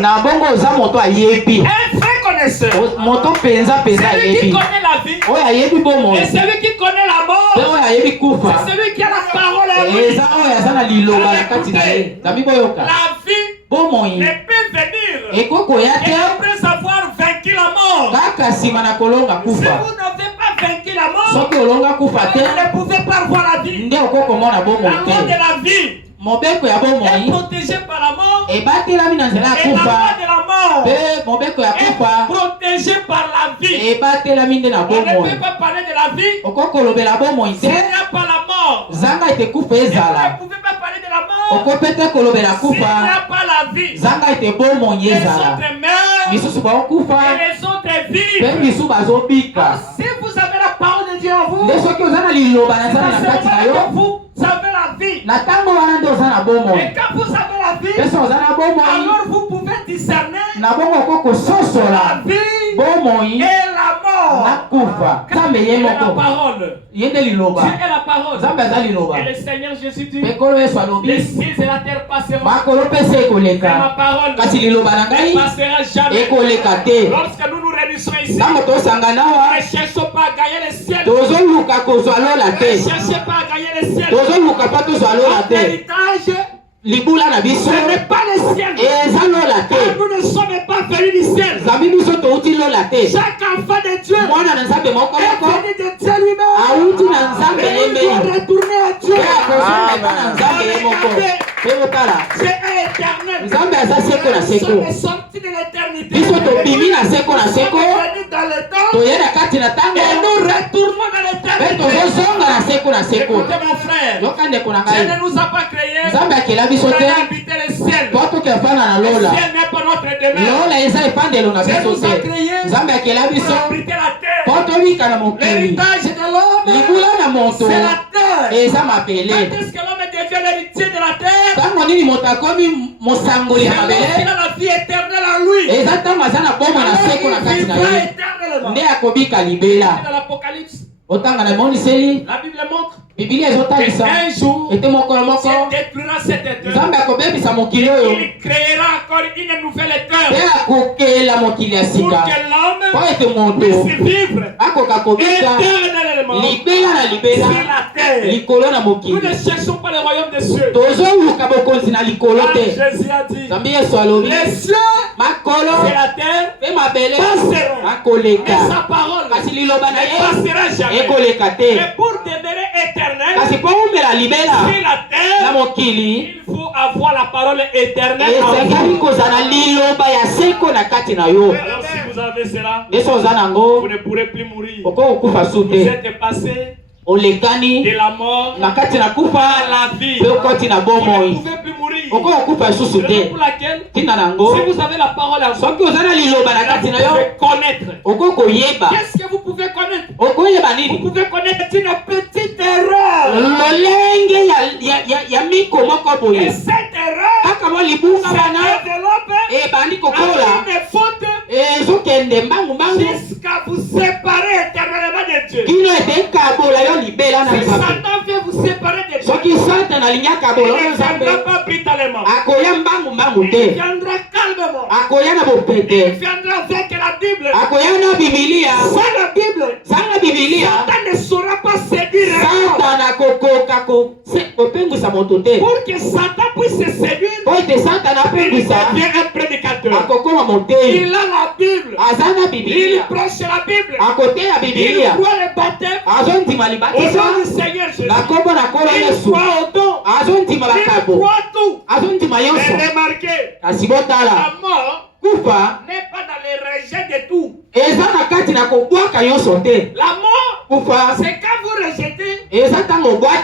Na bongo za moto ayebi. Un vrai connaisseur. Moto penza Celui qui ayebi. connaît la vie. Oyo ayebi bomo. Et celui qui connaît la mort. Oyo ayebi kufa. C'est celui qui a la parole à lui. Eza oyo azana liloba na kati na ye. Zambi boyoka. La vie Bomo ne peut venir. ekoko ya Et te. après avoir vaincu la mort. Kaka sima na kolonga Si kufa. vous n'avez pas vaincu la mort, Soki olonga kufa vous te. ne pouvez pas voir la vie. Nde okokomona bomo La loi de te. la vie Mobeko ya bomo est protégée par la mort. ebatelami na nzela ya Et la loi kufa. de la mort Pe mobeko ya est kufa protégée par la vie. ebatelami nde na On ne bomoi. peut pas parler de la vie Okokolobela bomoi s'il n'y te. a pas la mort. Zanga ete kufa Et vous ezala. ne pouvez pas parler de la mort Okopete kolobela s'il n'y kufa. a pas la vie. Zanga ete bomoi Les ezala. autres meurent Misusu baokufa et les autres pe vivent. misu bazobika. Si vous avez la parole de Dieu en vous, Nde soki oza na liloba na nzala na c'est kati na seulement yo, que vous avez la vie. na ntango wana nde oza na bomoi. Et quand vous avez la vie, Pe so oza na bomoi, alors vous pouvez discerner na bongo la okokososola vie bomoi et la mort. na kufa. Nzambe ye Et la moko parole. ye nde liloba. Dieu est la parole. Nzambe aza liloba. Et le Seigneur Jésus dit, Pe nkolo Yesu les alobi cieux et la terre passeront, makolo mpe se mais ma ekoleka, parole kasi liloba na ne ngai passera jamais. ekoleka te. Lorsque nous nous réunissons ici, Ntango tosangana ne awa cherchons pas à gagner le ciel. tozoluka kozwa lola Ne te. cherchez pas à gagner le ciel. Tozoluka mpa tozwa lola Notre te. héritage, Libula na biso ce n'est pas le ciel. eza lola Car te. nous ne sommes pas venus du ciel. Nzambi biso touti lola te. Chaque enfant de Dieu Mwana na Nzambe moko est moko venu de Dieu lui-même. auti na Nzambe Et ye il doit mbeli. retourner à Dieu. Pe akozonga epa na Nzambe ye moko. Pe botala Dieu est éternel. Nzambe aza seko na Nous seko. sommes sortis de l'éternité. Biso tobimi na seko na Nous sommes seko. venus dans le temps Toye na kati na et ntango nous retournons dans pe l'éternité. tozozonga na seko na seko. Écoutez mon frère, Yoka ndeko na Dieu ngai, ne nous a pas créés Nzambe akela pour biso aller te habiter le ciel. po tokefana na Le lola. ciel n'est pas notre demeure. Lola eza efandelo na Dieu biso nous a te. créés Nzambe akela pour biso habiter la po terre. tobika na mokili. L'héritage de l'homme, Libula na moto c'est la terre. eza Quand mabele. est-ce que l'homme devient l'héritier de la terre? Ntango nini moto akomi mosangoli C'est ya lorsqu'il mabele, a la vie éternelle en lui. eza ntango aza na bomoi na seko na Alors kati il na vivra ye éternellement. nde akobika libela. Dans l'Apocalypse, Otanga na emoniseli la Bible montre Biblia que ezotalisa un jour, ete mokolo Dieu moko détruira cette terre. Nzambe akobebisa mokili oyo Il créera encore une nouvelle pe terre akokela mokili ya pour sika que po l'homme ete moto puisse vivre akoka kobika éternellement libela na sur libela la terre. likolo na Nous mokili. ne cherchons pas le royaume des cieux. Tozoluka bokonzi na likolo Car te. Jésus a dit, Nzambe Yesu alobi les cieux makolo et la terre pe mabele passeront, mais akoleka, sa parole kasi liloba na ne ye passera jamais. ekoleka te. Et pour demeurer éternel Kasi po umela libela sur la na terre, mokili il faut avoir la parole éternelle en ezali vous. kozala liloba ya seko na kati na yo. Alors si vous avez cela, Nde so oza vous nango ne pourrez plus mourir. okokufa su Vous te. êtes passé Olekani de la mort na kati na à kufa la vie. pe okoti na Vous ne bomoi pouvez plus mourir. okokufa susu C'est la raison te. pour laquelle, Tina nango si vous avez la parole en vous, soki oza na liloba na là, kati vous na yo pouvez connaître. okokoyeba. Qu'est-ce que vous pouvez connaître? Okoyeba Vous nini? pouvez connaître une petite erreur. Lolenge ya miko moko Et boye cette erreur kaka mo libunga se bana développe ebandi avec kokola une faute ezokende mbangu mbangu jusqu'à vous séparer éternellement de Dieu. kino ete ekabola yo libela na Si Nzambe. Satan veut vous séparer de Dieu, Soki Satan alingi akabola il yo ne Nzambe viendra pas brutalement. akoya mbangu mbangu Il te, viendra calmement. akoya na Il bopete, viendra avec la Bible. akoya na Bibilia. Sans la Bible, Zanga Bibilia Satan ne saura pas séduire un homme. Satan akokoka kopengwisa moto te. Pour que Satan puisse se séduire, Po ete Satan il apengwisa devient un prédicateur. akokoma motei, Il a la Bible. aza na Il Bibilia, prêche la Bible. akoteya Il Bibilia, croit le baptême azondima au libatisa nom du Seigneur Jésus. na kombo na nkolo Il Yesu, croit au don. azondima Il bakabo, croit tout. azondima Mais nyonso. remarquez, Kasi botala la mort kufa n'est pas dans les rejets de tout. eza na kati na kobwaka nyonso te. La mort, Kufa c'est quand vous rejetez eza ntango obwaki